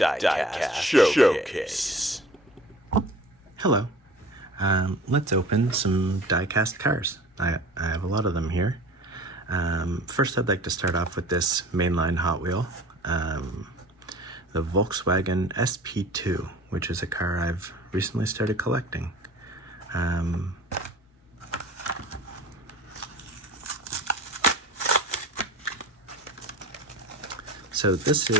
Diecast Showcase. Hello. Let's open some diecast cars. I have a lot of them here. First, I'd like to start off with this mainline Hot Wheel, the Volkswagen SP2, which is a car I've recently started collecting. So this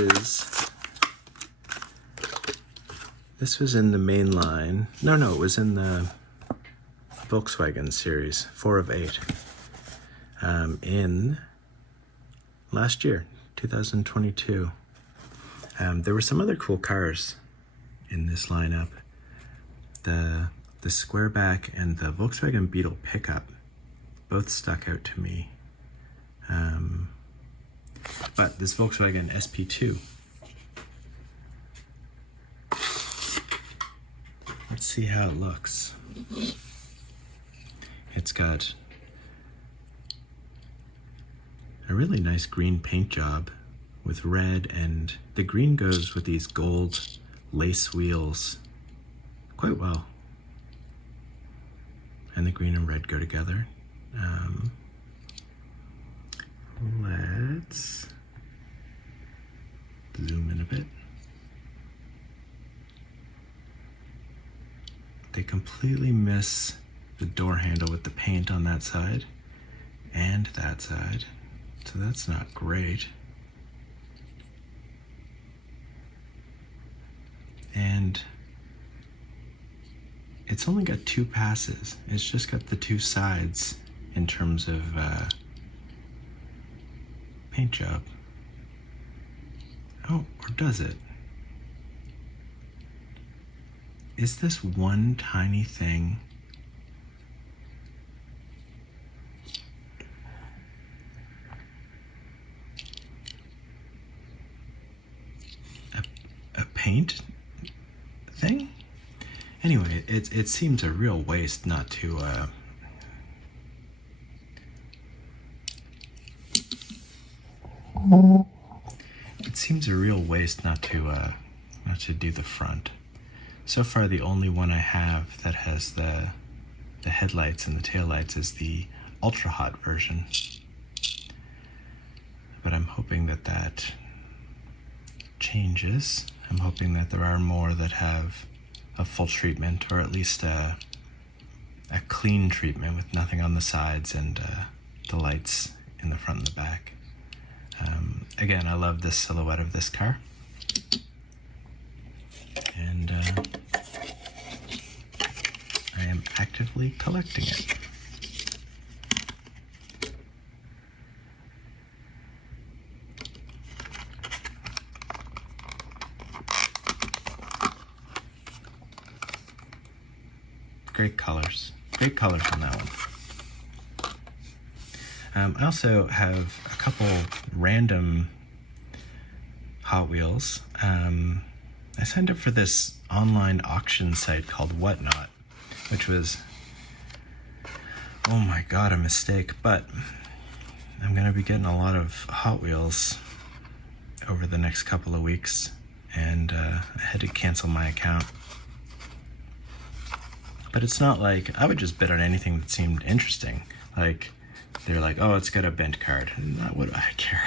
was in the main line. No, it was in the Volkswagen series, 4 of 8, in last year, 2022. There were some other cool cars in this lineup. The Squareback and the Volkswagen Beetle pickup both stuck out to me. But this Volkswagen SP2, let's see how it looks. It's got a really nice green paint job with red, and the green goes with these gold lace wheels quite well. And the green and red go together. Let's zoom in a bit. They completely miss the door handle with the paint on that side and that side, so that's not great. And it's only got 2 passes. It's just got the 2 sides in terms of paint job. Oh, or does it? Is this one tiny thing a paint thing? Anyway, it seems a real waste not to not to do the front. So far, the only one I have that has the headlights and the taillights is the ultra hot version. But I'm hoping that changes. I'm hoping that there are more that have a full treatment, or at least a clean treatment with nothing on the sides and the lights in the front and the back. Again, I love this silhouette of this car. And I am actively collecting it. Great colors on that one. I also have a couple random Hot Wheels. I signed up for this online auction site called Whatnot, which was, oh my god, a mistake, but I'm going to be getting a lot of Hot Wheels over the next couple of weeks, and I had to cancel my account. But it's not like I would just bid on anything that seemed interesting. Like, they're like, oh, it's got a bent card. Not what I care.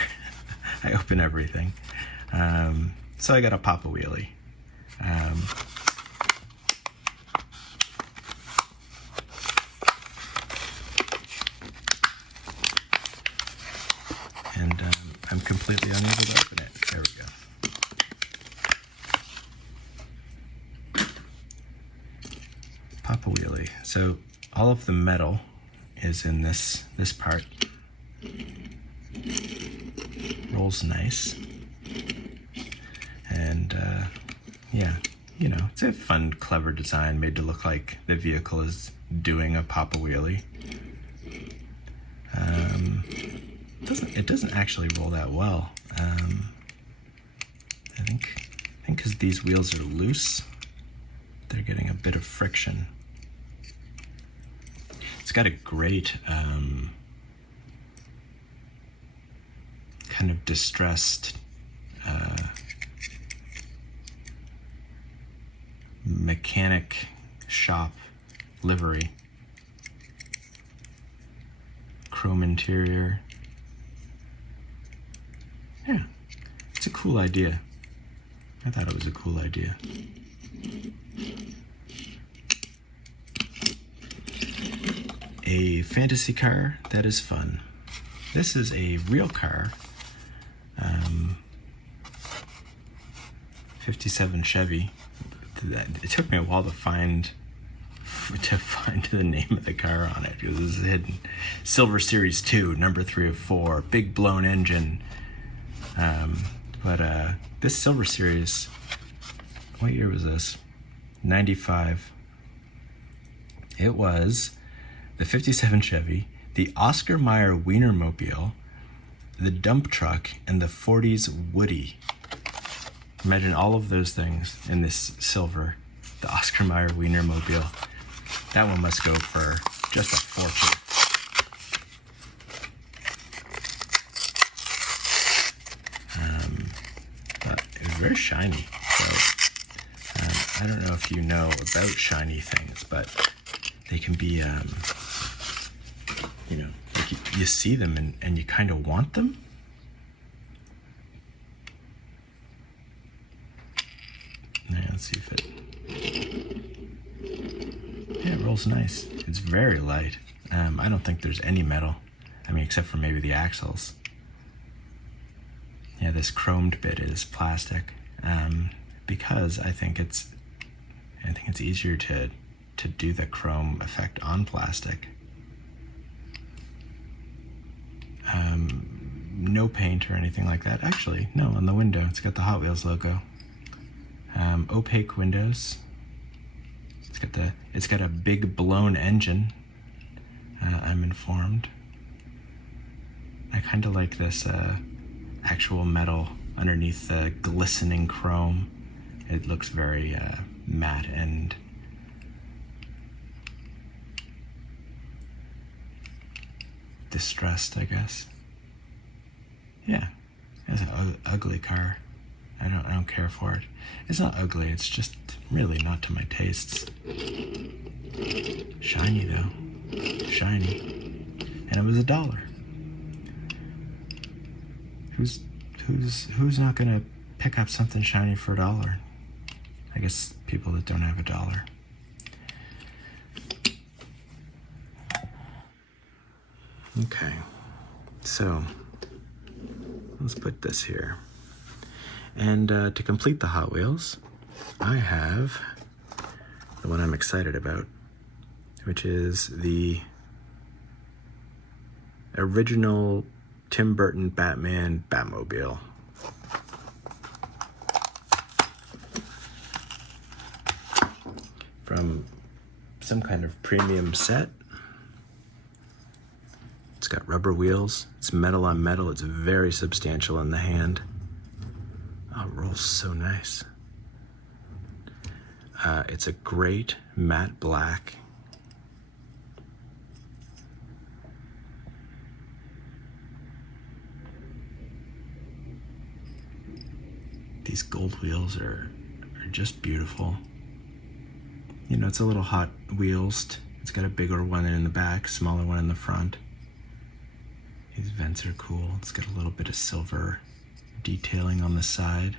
I open everything. So I got a Poppa Wheelie. And I'm completely unable to open it. There we go. Poppa Wheelie. So all of the metal is in this part. Rolls nice. And yeah, you know, it's a fun, clever design made to look like the vehicle is doing a Poppa Wheelie. It doesn't actually roll that well. I think because these wheels are loose, they're getting a bit of friction. It's got a great kind of distressed mechanic shop livery. Chrome interior. Yeah, it's a cool idea. I thought it was a cool idea. A fantasy car that is fun. This is a real car. 57 Chevy. It took me a while to find the name of the car on it. It was hidden. Silver Series 2, number 3 of 4, big blown engine. But this Silver Series, what year was this? 95. It was the 57 Chevy, the Oscar Mayer Wienermobile, the dump truck, and the 40s Woody. Imagine all of those things in this silver, the Oscar Mayer Wienermobile. That one must go for just a fortune. But it was very shiny. So I don't know if you know about shiny things, but they can be, you know, like you see them and you kind of want them. Yeah, let's see if it. Yeah, it rolls nice. It's very light. I don't think there's any metal. I mean, except for maybe the axles. Yeah, this chromed bit is plastic, because I think it's easier to do the chrome effect on plastic. No paint or anything like that. Actually, no, on the window it's got the Hot Wheels logo. Opaque windows. It's got a big blown engine. I'm informed. I kind of like this actual metal underneath the glistening chrome. It looks very matte and distressed, I guess. Yeah, it's an ugly car. I don't care for it. It's not ugly, it's just really not to my tastes. Shiny though. Shiny. And it was $1. Who's not gonna pick up something shiny for $1? I guess people that don't have $1. Okay, so let's put this here. And to complete the Hot Wheels, I have the one I'm excited about, which is the original Tim Burton Batman Batmobile. From some kind of premium set. It's got rubber wheels, it's metal on metal, it's very substantial in the hand. Oh, it rolls so nice. It's a great matte black. These gold wheels are just beautiful. You know, it's a little Hot Wheels. It's got a bigger one in the back, smaller one in the front. These vents are cool. It's got a little bit of silver detailing on the side.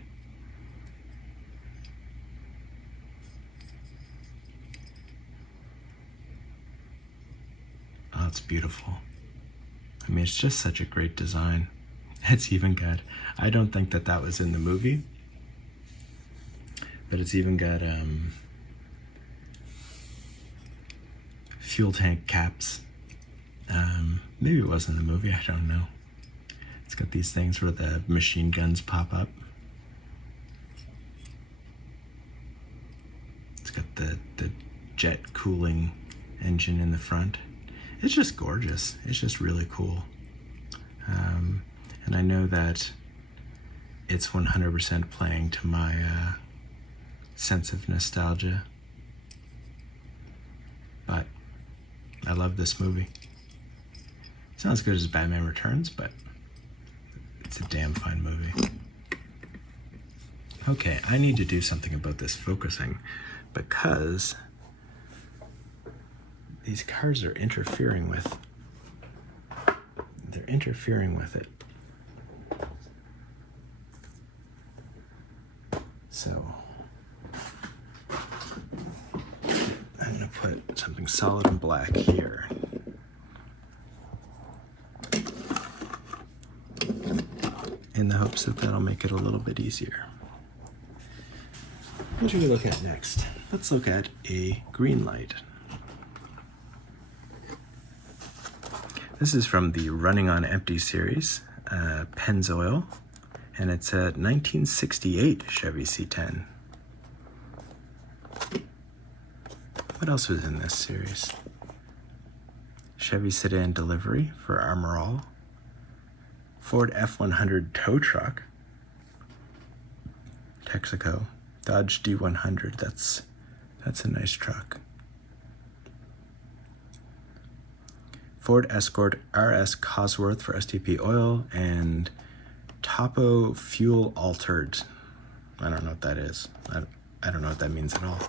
Oh, it's beautiful. I mean, it's just such a great design. It's even got, I don't think that was in the movie, but it's even got fuel tank caps. Maybe it was in the movie, I don't know. It's got these things where the machine guns pop up. It's got the jet cooling engine in the front. It's just gorgeous. It's just really cool. And I know that it's 100% playing to my sense of nostalgia. But I love this movie. It's not as good as Batman Returns, but it's a damn fine movie. Okay, I need to do something about this focusing because these cars are interfering with, they're interfering with it. So I'm gonna put something solid and black here. In the hopes that that'll make it a little bit easier. What should we look at next? Let's look at a Greenlight. This is from the Running on Empty series, Pennzoil, and it's a 1968 Chevy C10. What else was in this series? Chevy sedan delivery for Armor All, Ford F100 tow truck, Texaco, Dodge D100, that's a nice truck. Ford Escort RS Cosworth for STP oil, and Topo fuel altered. I don't know what that is. I don't know what that means at all.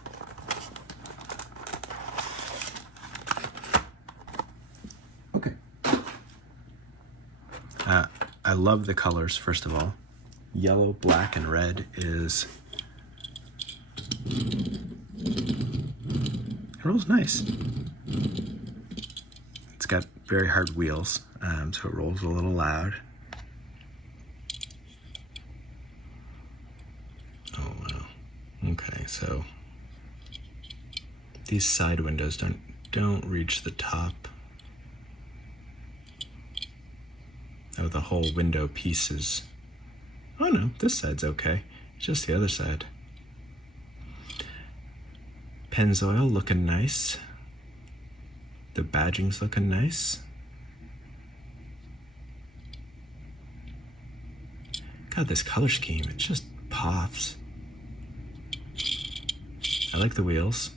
Okay. I love the colors, first of all. Yellow, black, and red is... It rolls nice. It's got very hard wheels, so it rolls a little loud. Oh wow. Okay, so these side windows don't reach the top. Oh, the whole window piece is... Oh no, this side's okay. It's just the other side. Pennzoil looking nice. The badging's looking nice. God, this color scheme, it just pops. I like the wheels.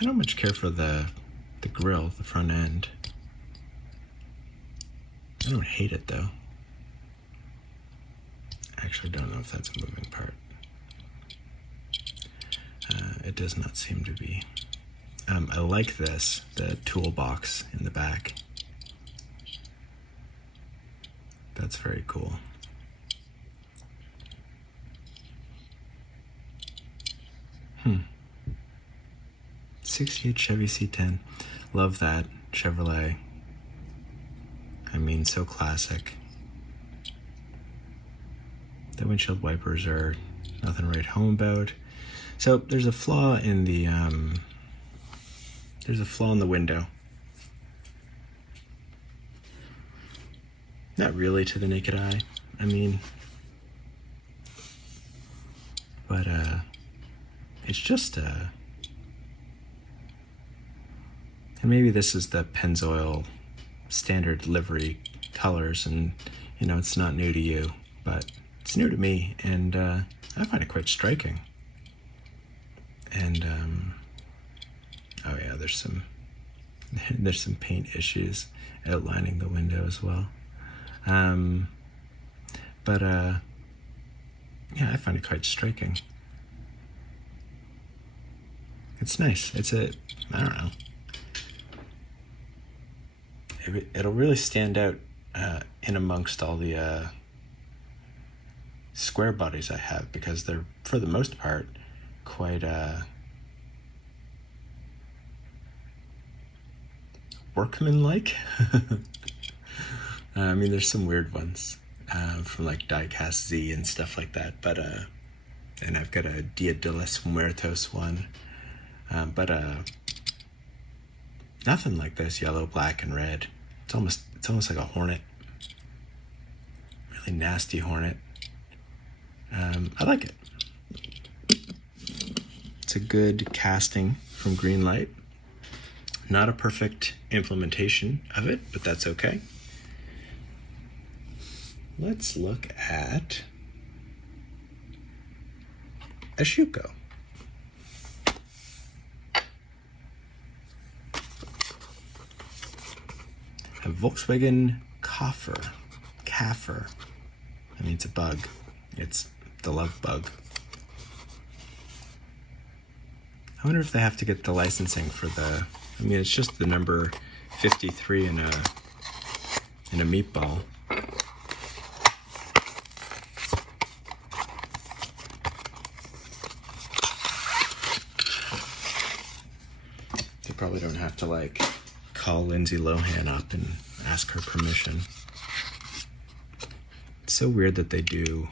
I don't much care for the grille, the front end. I don't hate it though. I actually don't know if that's a moving part. It does not seem to be. I like this, the toolbox in the back. That's very cool. Hmm. 68 Chevy C10. Love that Chevrolet. I mean, so classic. The windshield wipers are nothing to write home about. So there's a flaw in the window. Not really to the naked eye. I mean, but it's just and maybe this is the Pennzoil standard livery colors, and you know it's not new to you, but it's new to me, and I find it quite striking. And oh yeah, there's some paint issues outlining the window as well. But yeah, I find it quite striking. It's nice. I don't know. It'll really stand out in amongst all the square bodies I have, because they're, for the most part, quite workman-like. I mean, there's some weird ones from like Diecast Z and stuff like that, but and I've got a Dia de los Muertos one, but nothing like this yellow, black, and red. It's almost like a Hornet, really nasty Hornet. I like it. It's a good casting from Greenlight. Not a perfect implementation of it, but that's okay. Let's look at a Schuco. A Volkswagen Kaffer. I mean, it's a bug. It's the love bug. I wonder if they have to get the licensing for the... I mean, it's just the number 53 in a meatball. They probably don't have to, like, call Lindsay Lohan up and ask her permission. It's so weird that they do...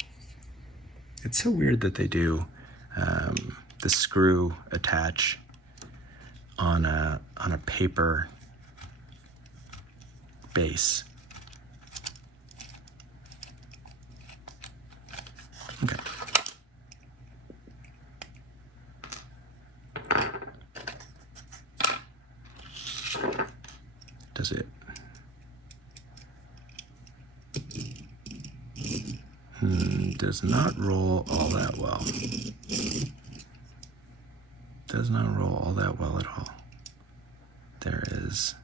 It's so weird that they do the screw attach on a paper base. Okay. Does it? Does not roll all that well. Does not roll all that well at all. There is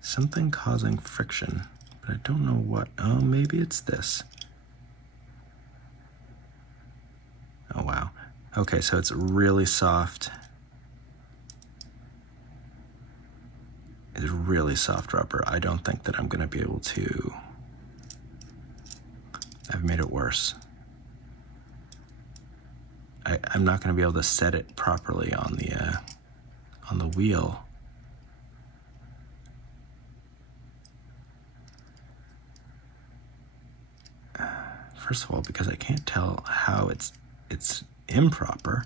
something causing friction, but I don't know what. Oh, maybe it's this. Oh, wow. Okay, so it's really soft. It's really soft rubber. I don't think that I'm going to be able to... I've made it worse. I'm not going to be able to set it properly on the wheel. First of all, because I can't tell how it's improper,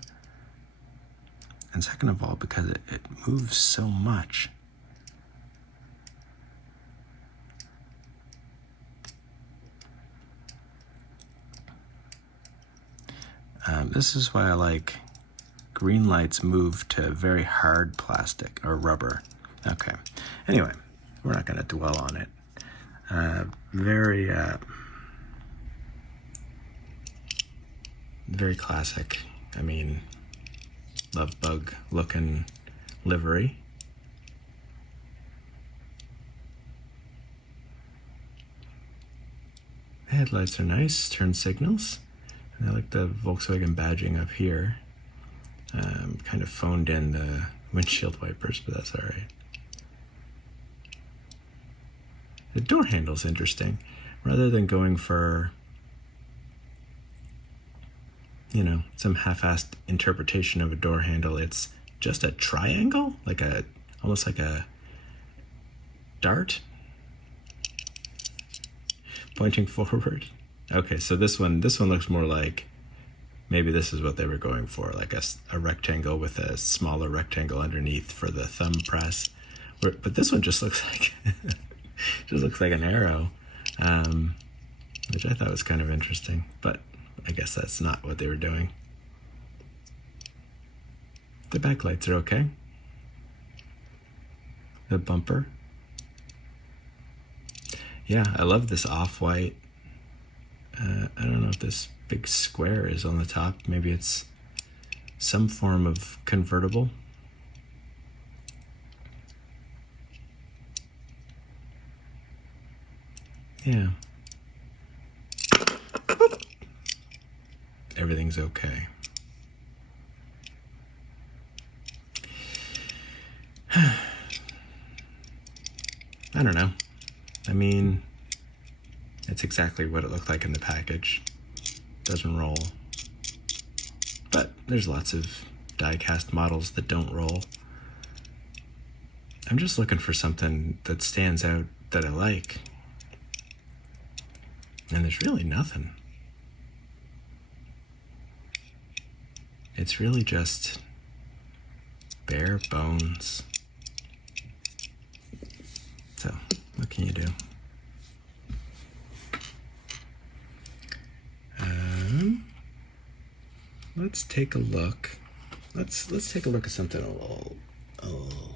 and second of all, because it moves so much. This is why I like Greenlight's move to very hard plastic or rubber. Okay. Anyway, we're not going to dwell on it. Very classic. I mean, love bug looking livery. The headlights are nice, turn signals. I like the Volkswagen badging up here. Kind of phoned in the windshield wipers, but that's all right. The door handle's interesting. Rather than going for, you know, some half-assed interpretation of a door handle, it's just a triangle, like almost like a dart pointing forward. Okay, so this one looks more like, maybe this is what they were going for, like a rectangle with a smaller rectangle underneath for the thumb press. But this one just looks like an arrow, which I thought was kind of interesting. But I guess that's not what they were doing. The backlights are okay. The bumper. Yeah, I love this off-white. I don't know if this big square is on the top. Maybe it's some form of convertible. Yeah. Everything's okay. I don't know. I mean, it's exactly what it looked like in the package. Doesn't roll. But there's lots of diecast models that don't roll. I'm just looking for something that stands out that I like. And there's really nothing. It's really just bare bones. So, what can you do? Let's take a look. Let's take a look at something a little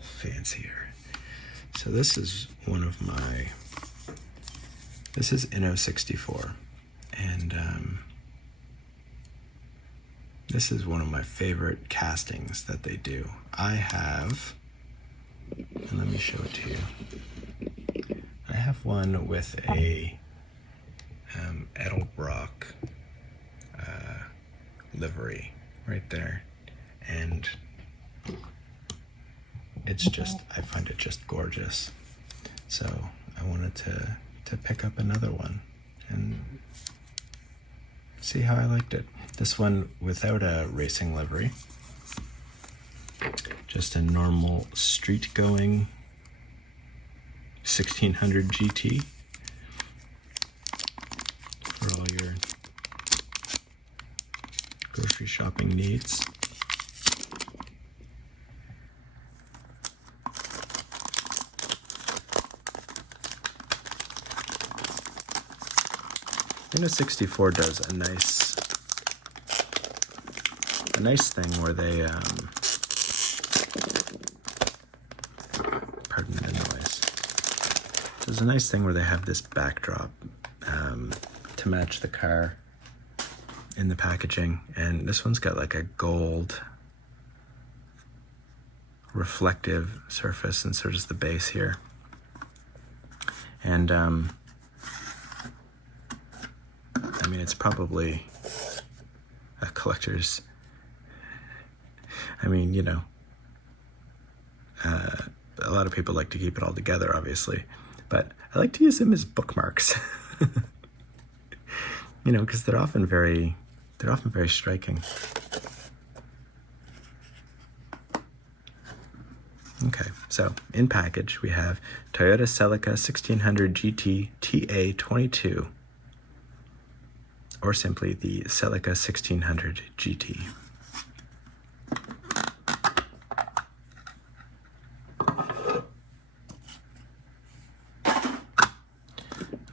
fancier. So this is this is Inno64, and this is one of my favorite castings that they do. I have And let me show it to you. I have one with a Edelbrock livery right there, and it's just, I find it just gorgeous. So I wanted to pick up another one and see how I liked it. This one without a racing livery, just a normal street going 1600 GT for all your grocery shopping needs. Inno64 does a nice thing where they pardon the noise. There's a nice thing where they have this backdrop to match the car in the packaging, and this one's got like a gold reflective surface, and so does the base here. And I mean, it's probably a collector's, I mean, you know, a lot of people like to keep it all together, obviously, but I like to use them as bookmarks, you know, because they're often very striking. Okay, so in package we have Toyota Celica 1600 GT TA22, or simply the Celica 1600 GT.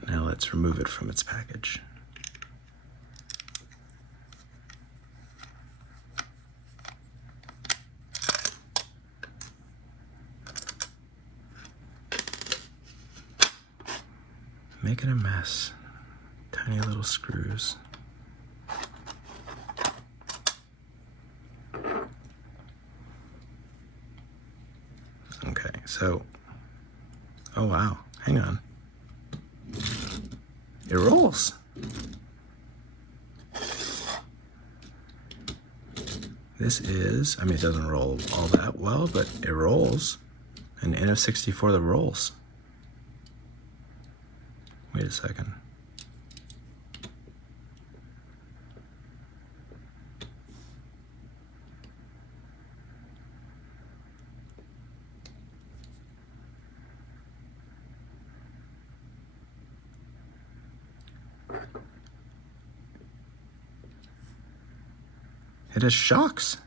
Now let's remove it from its package. Making a mess. Tiny little screws. Okay, so, oh wow, hang on. It rolls. This is, I mean, it doesn't roll all that well, but it rolls. An Inno64 that rolls. Wait a second. It has shocks.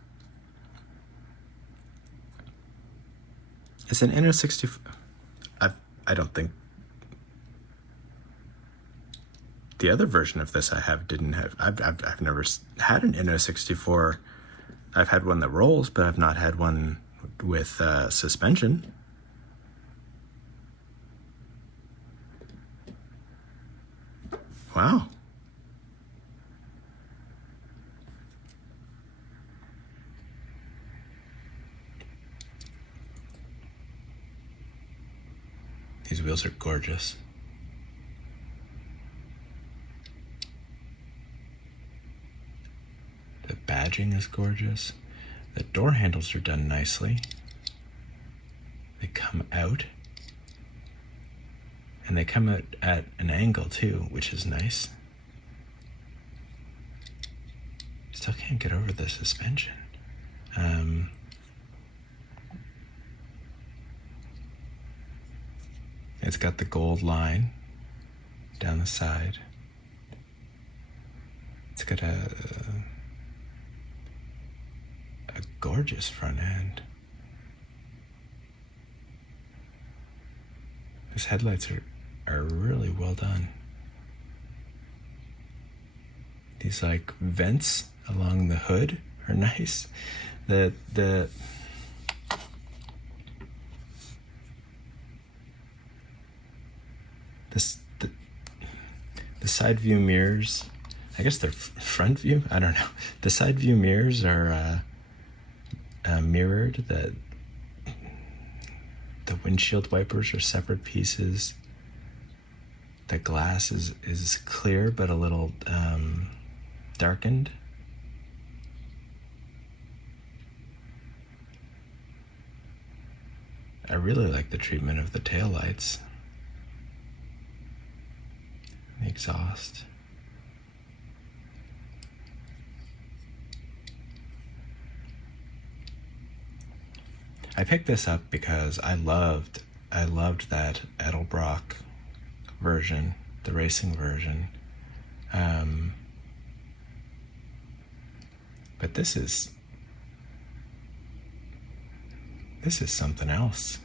It's an Inno64. I don't think the other version of this I have didn't have. I've never had an Inno64. I've had one that rolls, but I've not had one with suspension. Wow. These wheels are gorgeous. The badging is gorgeous. The door handles are done nicely. They come out. And they come out at an angle too, which is nice. Still can't get over the suspension. It's got the gold line down the side. It's got a gorgeous front end. These headlights are really well done. These like vents along the hood are nice. The side view mirrors, I guess they're front view, I don't know. The side view mirrors are mirrored. That windshield wipers are separate pieces. The glass is clear but a little darkened. I really like the treatment of the taillights, the exhaust. I picked this up because I loved that Edelbrock version, the racing version. But this is something else.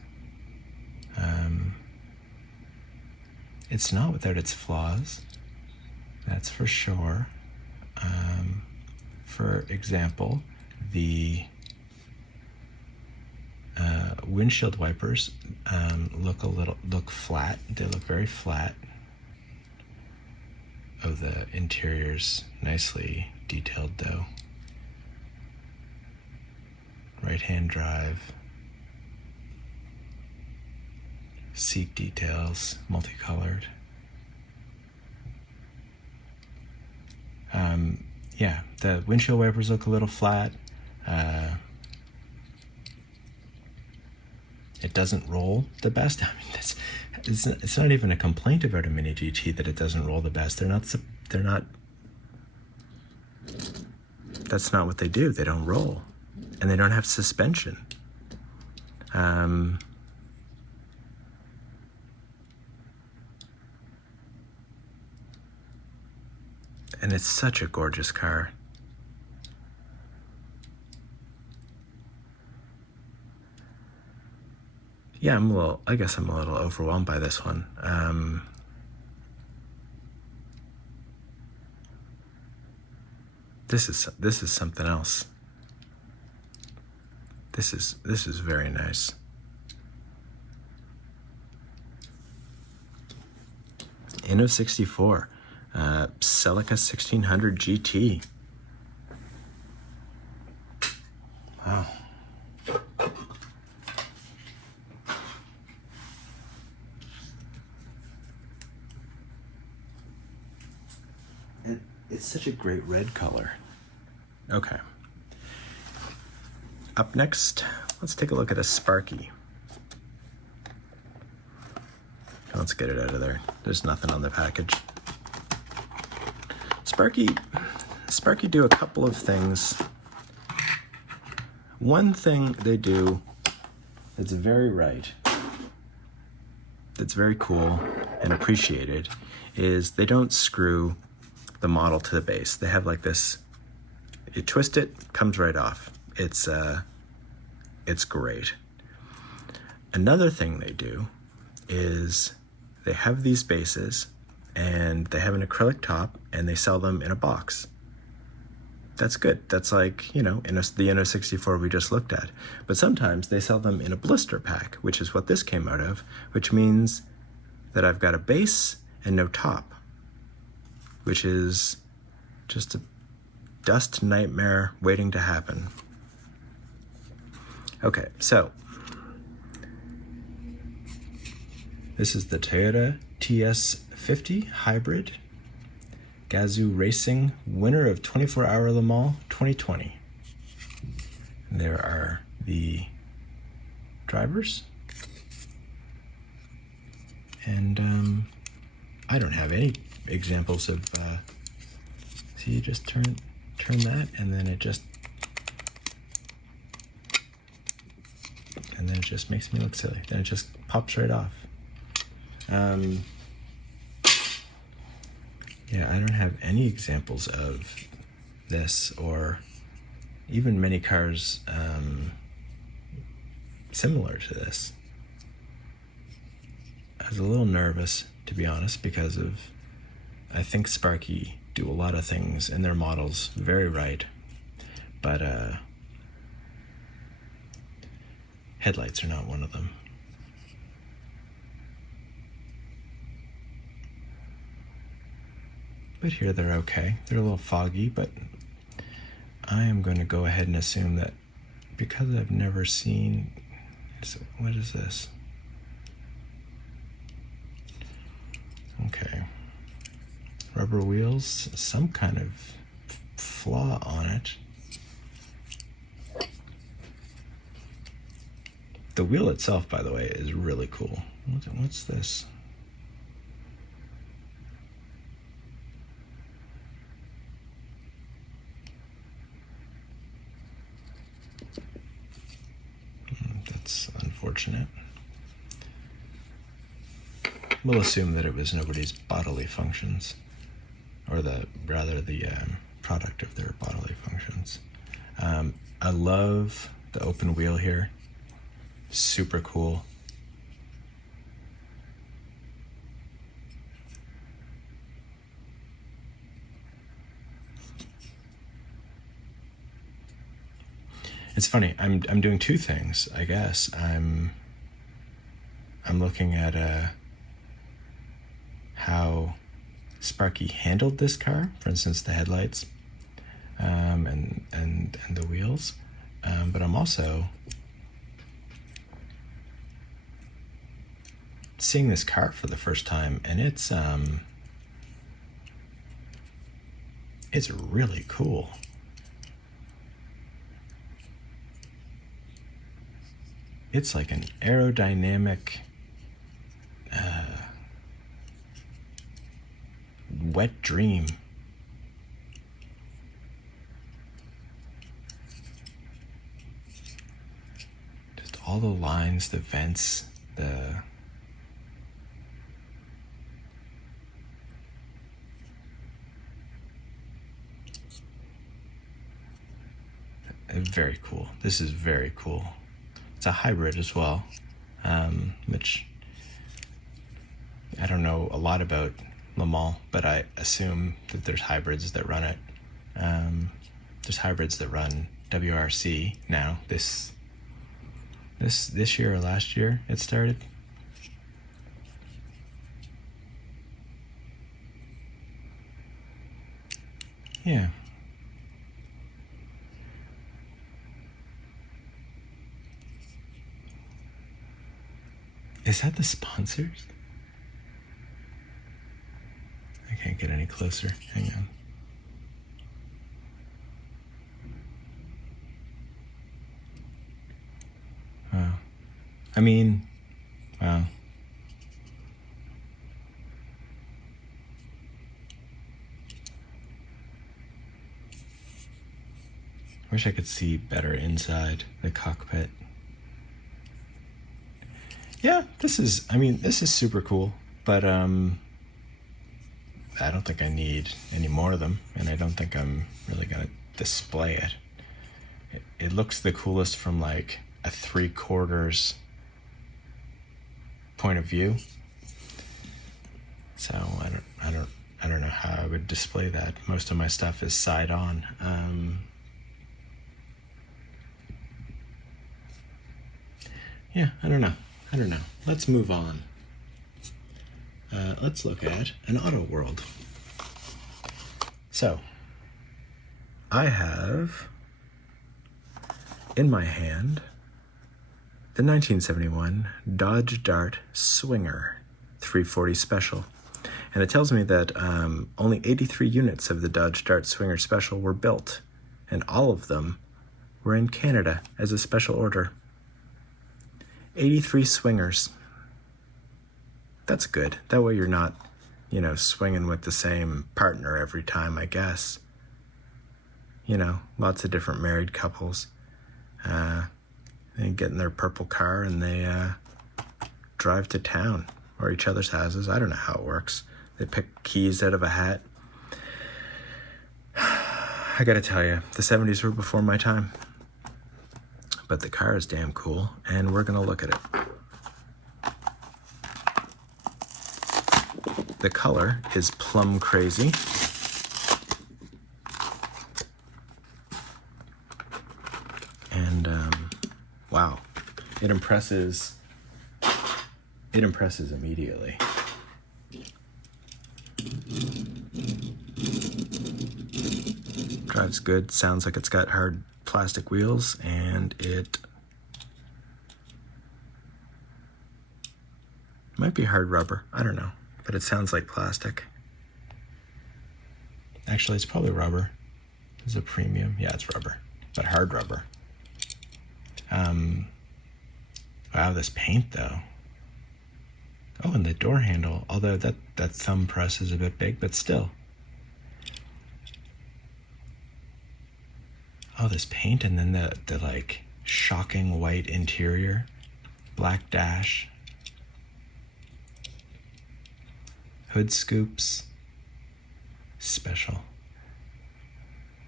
It's not without its flaws, that's for sure. For example, the windshield wipers look flat. They look very flat. Oh, the interior's nicely detailed though. Right-hand drive. Seat details, multicolored. Yeah, the windshield wipers look a little flat. It doesn't roll the best. I mean, it's not even a complaint about a Mini GT that it doesn't roll the best. They're not. That's not what they do. They don't roll, and they don't have suspension. And it's such a gorgeous car. Yeah, I guess I'm a little overwhelmed by this one. This is something else. This is very nice. Inno64, Celica 1600 GT. Wow. And it's such a great red color. Okay. Up next, let's take a look at a Sparky. Let's get it out of there. There's nothing on the package. Sparky do a couple of things. One thing they do that's very right, that's very cool and appreciated, is they don't screw the model to the base. They have like this, you twist it, comes right off. It's great. Another thing they do is they have these bases and they have an acrylic top and they sell them in a box. That's good. That's like, you know, in the Inno64 we just looked at. But sometimes they sell them in a blister pack, which is what this came out of, which means that I've got a base and no top, which is just a dust nightmare waiting to happen. Okay, so this is the Toyota TS50 Hybrid Gazoo Racing, winner of 24-Hour Le Mans 2020. There are the drivers. And I don't have any examples of, see, you just turn that and then it just makes me look silly. Then it just pops right off. Yeah, I don't have any examples of this or even many cars similar to this. I was a little nervous, to be honest, because I think Sparky do a lot of things in their models very right, but headlights are not one of them. But here they're okay. They're a little foggy, but I am going to go ahead and assume that because I've never seen, what is this? Okay. Rubber wheels, some kind of flaw on it. The wheel itself, by the way, is really cool. What's this? That's unfortunate. We'll assume that it was nobody's bodily functions, or rather the product of their bodily functions. I love the open wheel here. Super cool. It's funny. I'm doing two things, I guess. I'm looking at how Sparky handled this car, for instance, the headlights, and the wheels. But I'm also seeing this car for the first time, and it's really cool. It's like an aerodynamic wet dream. Just all the lines, the vents, very cool. This is very cool. It's a hybrid as well, which I don't know a lot about Le Mans, but I assume that there's hybrids that run it. There's hybrids that run WRC now. This year or last year it started. Yeah. Is that the sponsors? I can't get any closer. Hang on. Wow. I mean, wow. Wish I could see better inside the cockpit. Yeah, this is super cool, but I don't think I need any more of them, and I don't think I'm really gonna display it. It looks the coolest from like a 3/4 point of view. So I don't know how I would display that. Most of my stuff is side on. Yeah, I don't know. Let's move on. Let's look at an auto world. So, I have in my hand the 1971 Dodge Dart Swinger 340 Special. And it tells me that only 83 units of the Dodge Dart Swinger Special were built, and all of them were in Canada as a special order. 83 swingers. That's good. That way you're not, swinging with the same partner every time, I guess. Lots of different married couples. They get in their purple car and they drive to town or each other's houses. I don't know how it works. They pick keys out of a hat. I gotta tell you, the 70s were before my time. But the car is damn cool, and we're gonna look at it. The color is plum crazy. And wow, it impresses immediately. Drives good, sounds like it's got hard plastic wheels, and it might be hard rubber. I don't know, but it sounds like plastic. Actually, it's probably rubber. It's a premium. Yeah, it's rubber, but hard rubber. Wow, this paint though. Oh, and the door handle, although that thumb press is a bit big, but still. Oh, this paint, and then the like shocking white interior, black dash, hood scoops, special.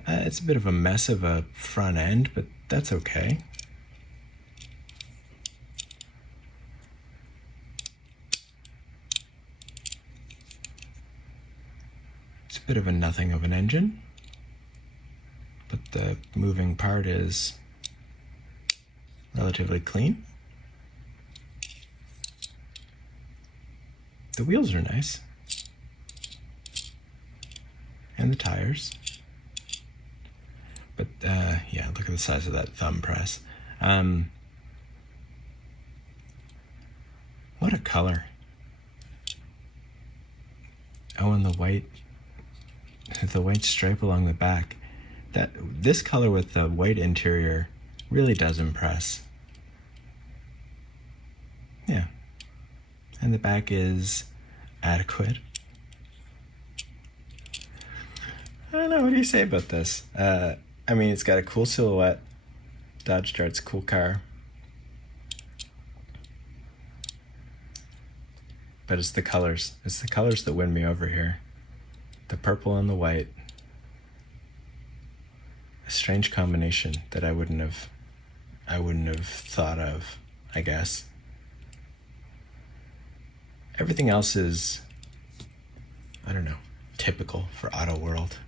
It's a bit of a mess of a front end, but that's okay. It's a bit of a nothing of an engine, but the moving part is relatively clean. The wheels are nice. And the tires. But yeah, look at the size of that thumb press. What a color. Oh, and the white stripe along the back. This color with the white interior really does impress. Yeah. And the back is adequate. I don't know, what do you say about this? I mean, it's got a cool silhouette. Dodge Dart's a cool car. But it's the colors. It's the colors that win me over here. The purple and the white. A strange combination that I wouldn't have thought of, I guess. Everything else is, I don't know, typical for Auto World.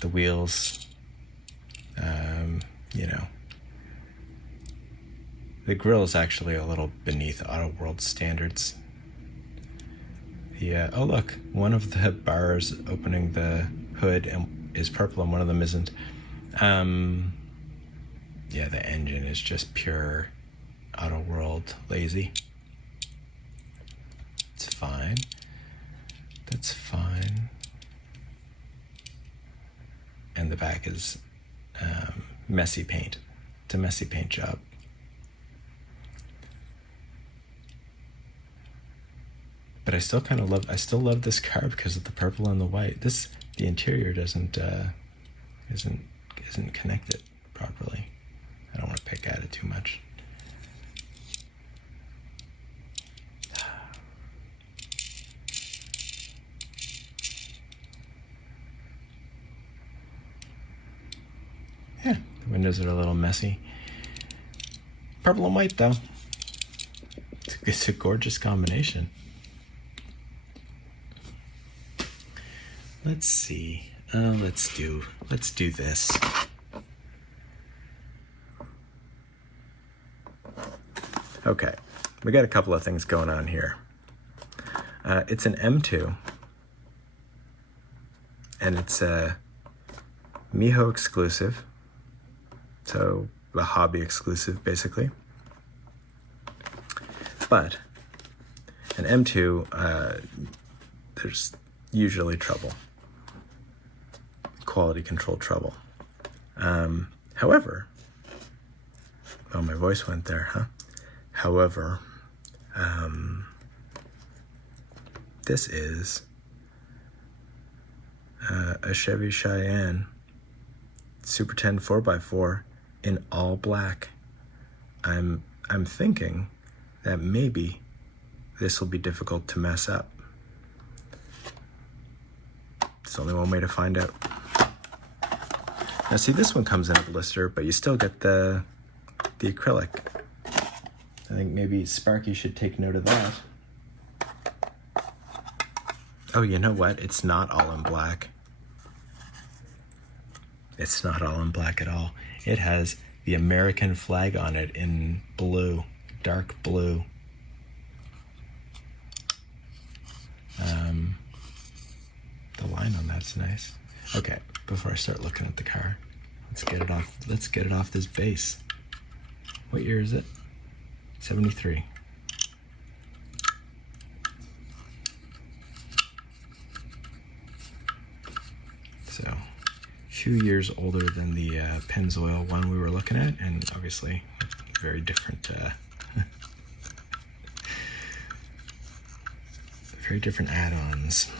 The wheels, you know. The grille is actually a little beneath Auto World standards. Oh look, one of the bars opening the hood is purple and one of them isn't. Yeah, the engine is just pure Auto World lazy. It's fine. That's fine. And the back is messy paint. It's a messy paint job. But I still love this car because of the purple and the white. The interior isn't connected properly. I don't want to pick at it too much. Yeah, the windows are a little messy. Purple and white though. It's a gorgeous combination. Let's see. Let's do this. Okay, we got a couple of things going on here. It's an M2, and it's a Miho exclusive, so a hobby exclusive basically. But an M2, there's usually trouble. Quality control trouble. However, oh, my voice went there, huh? However, this is a Chevy Cheyenne Super 10 4x4 in all black. I'm thinking that maybe this will be difficult to mess up. It's only one way to find out. Now see, this one comes in a blister, but you still get the acrylic. I think maybe Sparky should take note of that. Oh, you know what? It's not all in black. It's not all in black at all. It has the American flag on it in blue, dark blue. The line on that's nice. Okay, before I start looking at the car, let's get it off. Let's get it off this base. What year is it? 73. 2 years older than the Pennzoil one we were looking at, and obviously very different, very different add-ons.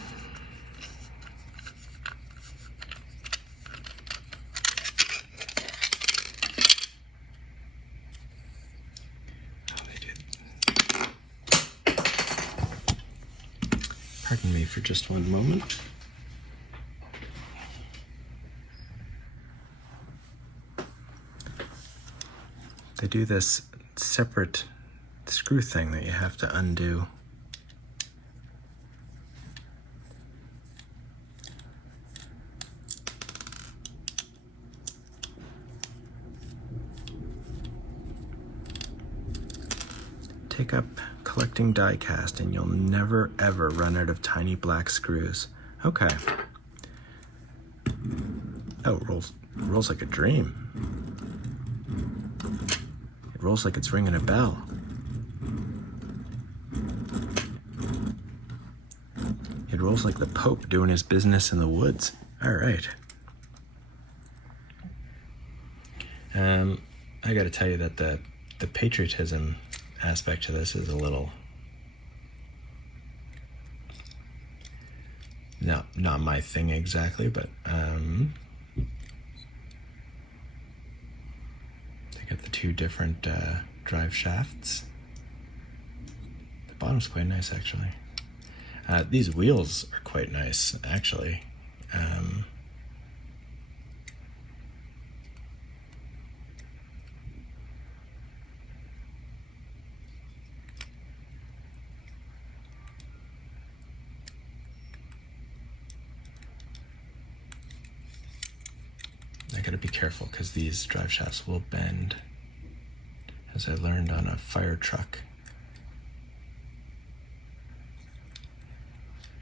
Pardon me for just one moment. They do this separate screw thing that you have to undo. Take up collecting diecast and you'll never ever run out of tiny black screws. Okay. Oh, it rolls like a dream. It rolls like it's ringing a bell. It rolls like the Pope doing his business in the woods. All right. I gotta tell you that the patriotism aspect to this is a little not my thing exactly, but they got the two different drive shafts. The bottom's quite nice, actually. These wheels are quite nice, actually. I gotta be careful because these drive shafts will bend, as I learned on a fire truck.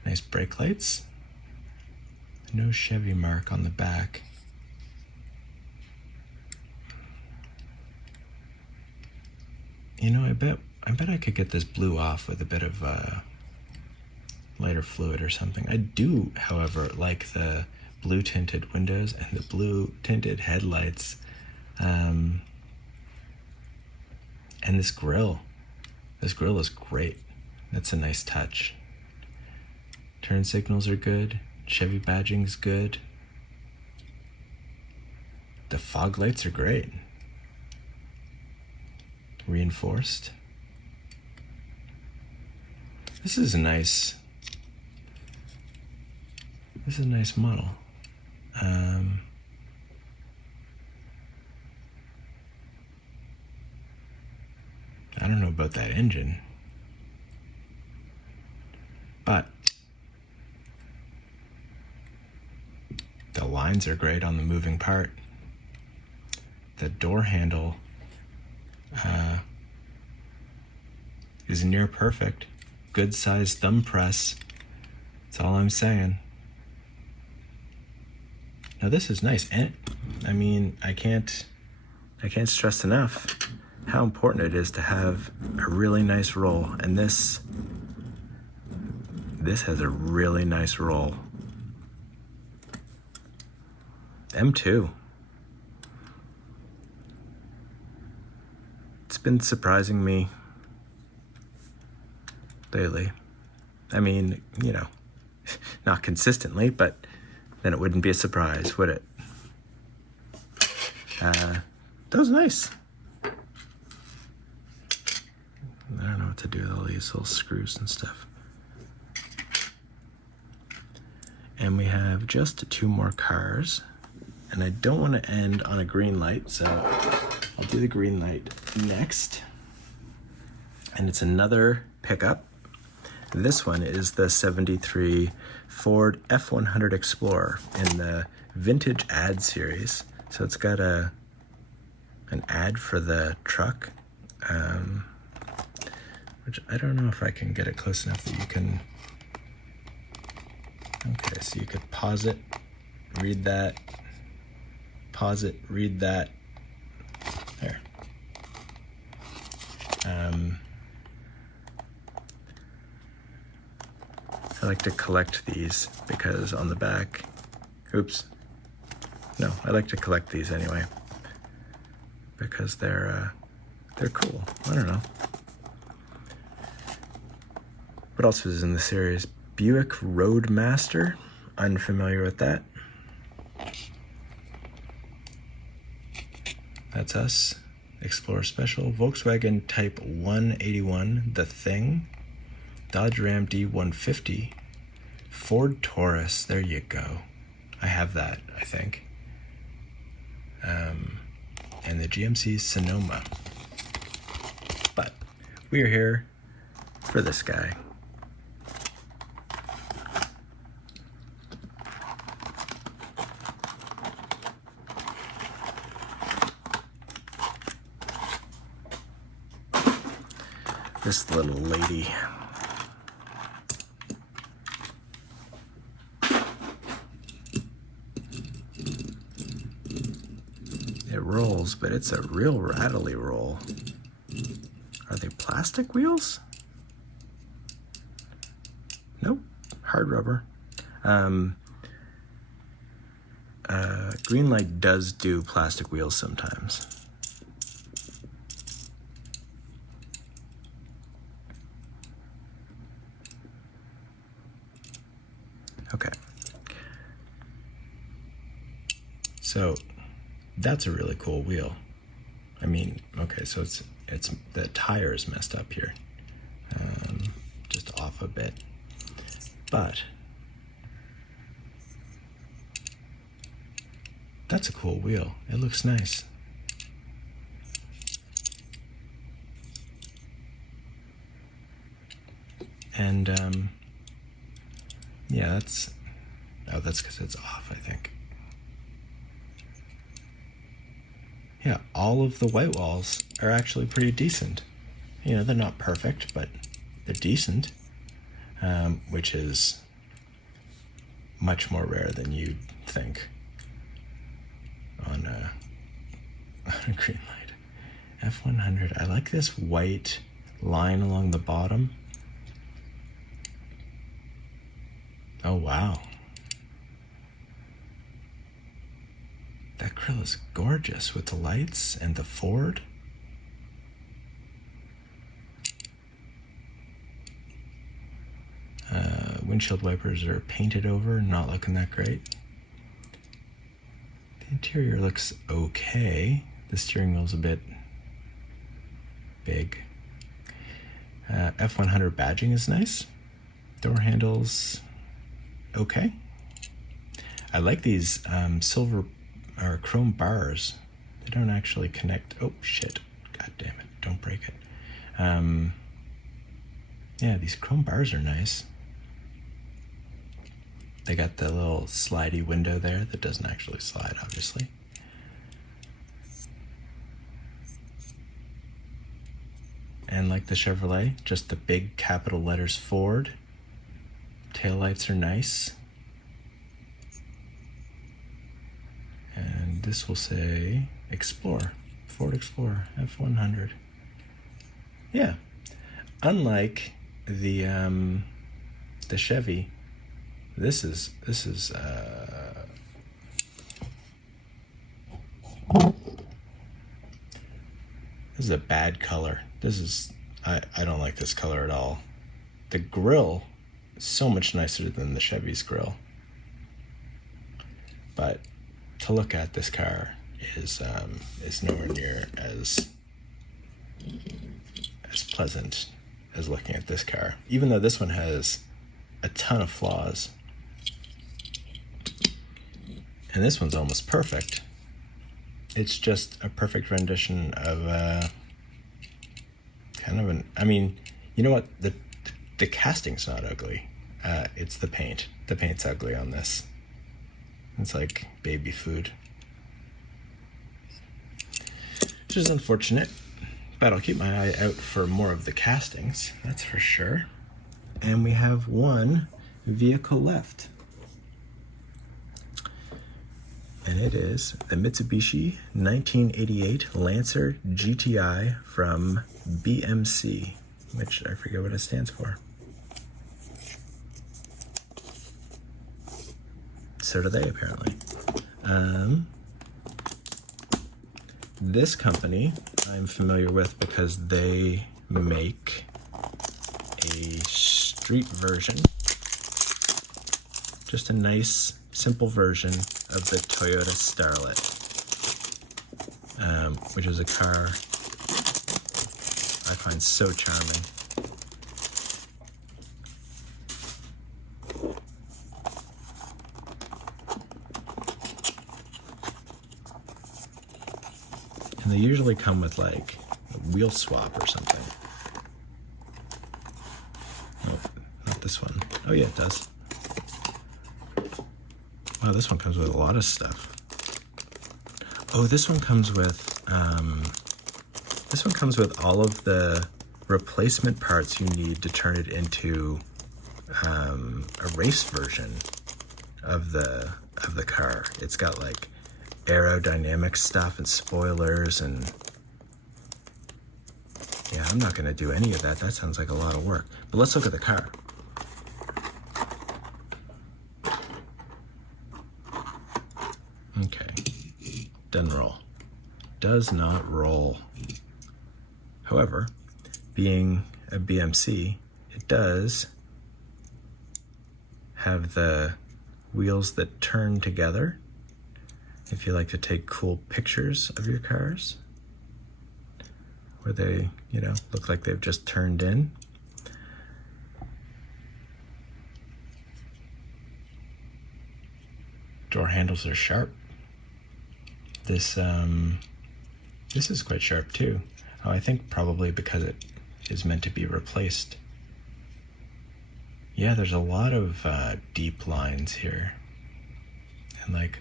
Nice brake lights. No Chevy mark on the back. You know, I bet I could get this blue off with a bit of lighter fluid or something. I do, however, like the blue tinted windows and the blue tinted headlights, and this grill. This grill is great. That's a nice touch. Turn signals are good. Chevy badging's good. The fog lights are great. Reinforced. This is a nice model. I don't know about that engine, but the lines are great on the moving part. The door handle is near perfect. Good size thumb press. That's all I'm saying. Now this is nice, and I mean, I can't stress enough how important it is to have a really nice roll, and this has a really nice roll. M2. It's been surprising me lately. I mean, you know, not consistently, but then it wouldn't be a surprise, would it? That was nice. I don't know what to do with all these little screws and stuff. And we have just 2 more cars. And I don't want to end on a green light, so I'll do the green light next. And it's another pickup. This one is the 73 Ford F100 Explorer in the Vintage Ad series. So it's got an ad for the truck, which I don't know if I can get it close enough that you can. Okay, so you could pause it, read that, pause it, read that. There. I like to collect these because on the back, oops, No, I like to collect these anyway because they're cool. I don't know. What else was in the series? Buick Roadmaster. Unfamiliar with that. That's us. Explorer Special. Volkswagen Type 181. The Thing. Dodge Ram D150. Ford Taurus. There you go. I have that, I think. And the GMC Sonoma. But we are here for this guy. This little lady. It rolls, but it's a real rattly roll. Are they plastic wheels? Nope, hard rubber. Greenlight does do plastic wheels sometimes. Okay. So that's a really cool wheel. I mean, okay, so it's the tire is messed up here, just off a bit, but that's a cool wheel. It looks nice. And yeah, that's because it's off, I think. Yeah, all of the white walls are actually pretty decent. You know, they're not perfect, but they're decent, which is much more rare than you'd think on a Greenlight. F100. I like this white line along the bottom. Oh, wow. That grill is gorgeous with the lights and the Ford. Windshield wipers are painted over, not looking that great. The interior looks okay. The steering wheel's a bit big. F100 badging is nice. Door handles, okay. I like these silver or chrome bars. They don't actually connect. Oh shit, god damn it, don't break it. Yeah, these chrome bars are nice. They got the little slidey window there that doesn't actually slide, obviously. And like the Chevrolet, just the big capital letters Ford. Taillights are nice. And this will say Explorer, Ford Explorer, F100. Yeah, unlike the Chevy, this is a bad color. I don't like this color at all. The grille is so much nicer than the Chevy's grille, but to look at this car is nowhere near as pleasant as looking at this car, even though this one has a ton of flaws. And this one's almost perfect. It's just a perfect rendition of kind of an, I mean, you know what? The casting's not ugly. It's the paint. The paint's ugly on this. It's like baby food. Which is unfortunate, but I'll keep my eye out for more of the castings, that's for sure. And we have one vehicle left. And it is the Mitsubishi 1988 Lancer GTI from BMC, which I forget what it stands for. So do they, apparently. This company I'm familiar with because they make a street version, just a nice, simple version of the Toyota Starlet, which is a car I find so charming. And they usually come with like a wheel swap or something. Oh, not this one. Oh yeah, it does. Wow, this one comes with a lot of stuff. Oh, this one comes with all of the replacement parts you need to turn it into a race version of the car. It's got like aerodynamic stuff and spoilers, and yeah, I'm not going to do any of that. That sounds like a lot of work. But let's look at the car. Okay, doesn't roll. Does not roll. However, being a BMC, it does have the wheels that turn together. If you like to take cool pictures of your cars, where they, look like they've just turned in. Door handles are sharp. This is quite sharp too. Oh, I think probably because it is meant to be replaced. Yeah, there's a lot of deep lines here. And like,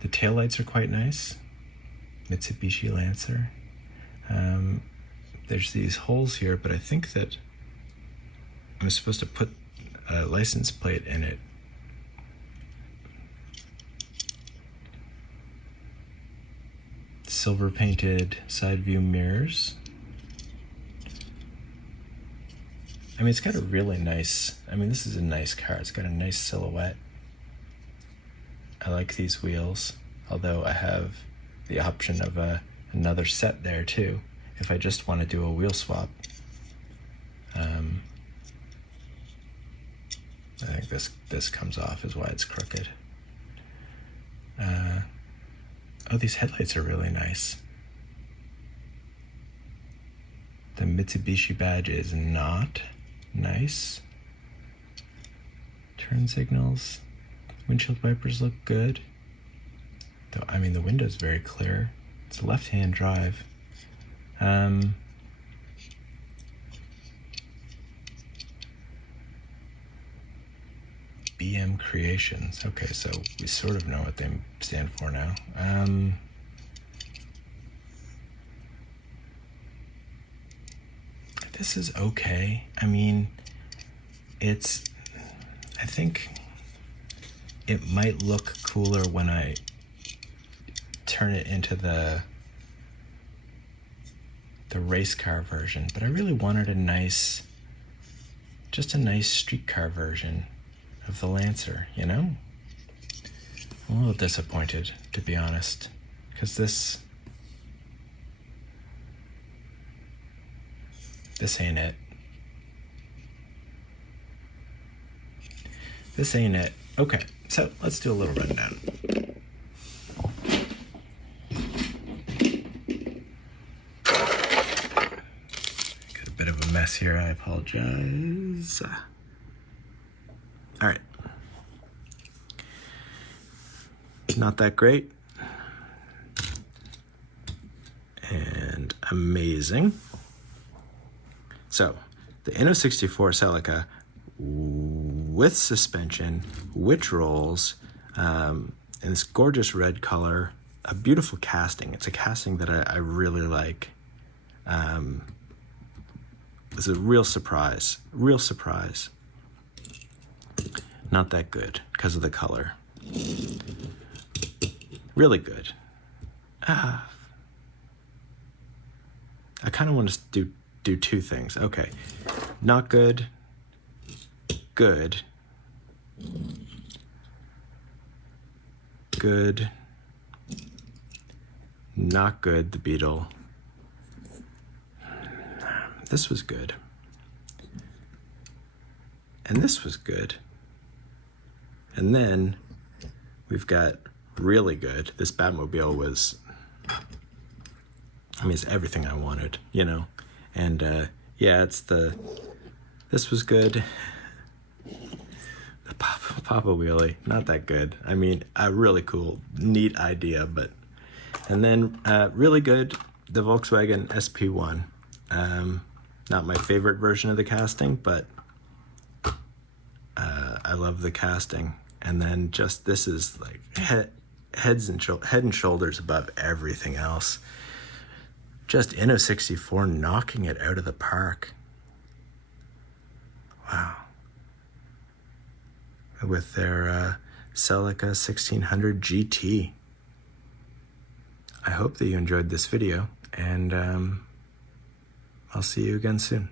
the taillights are quite nice. Mitsubishi Lancer. There's these holes here, but I think that I'm supposed to put a license plate in it. Silver painted side view mirrors. I mean, it's got a really nice, this is a nice car. It's got a nice silhouette. I like these wheels, although I have the option of another set there too, if I just want to do a wheel swap. I think this comes off is why it's crooked. Oh, these headlights are really nice. The Mitsubishi badge is not nice. Turn signals. Windshield wipers look good. Though, the window's very clear. It's a left-hand drive. BM Creations. Okay, so we sort of know what they stand for now. This is okay. I think it might look cooler when I turn it into the race car version, but I really wanted just a nice street car version of the Lancer, I'm a little disappointed, to be honest, because this ain't it. This ain't it. Okay, so let's do a little rundown. Got a bit of a mess here, I apologize. All right. Not that great. And amazing. So, the Inno64 Celica with suspension, which rolls, in this gorgeous red color, a beautiful casting. It's a casting that I really like. It's a real surprise. Not that good because of the color. Really good. I kind of want to do two things. Okay, not good, good. good. Not good, the Beetle. This was good. And this was good. And then we've got really good. This Batmobile was, I mean, it's everything I wanted, you know? And yeah, this was good. The Poppa Wheelie, not that good. I mean, a really cool, neat idea, but. And then really good, the Volkswagen SP2. Not my favorite version of the casting, but I love the casting. And then just, this is like head and shoulders above everything else. Just Inno64 knocking it out of the park. Wow. With their Celica 1600 GT. I hope that you enjoyed this video, and I'll see you again soon.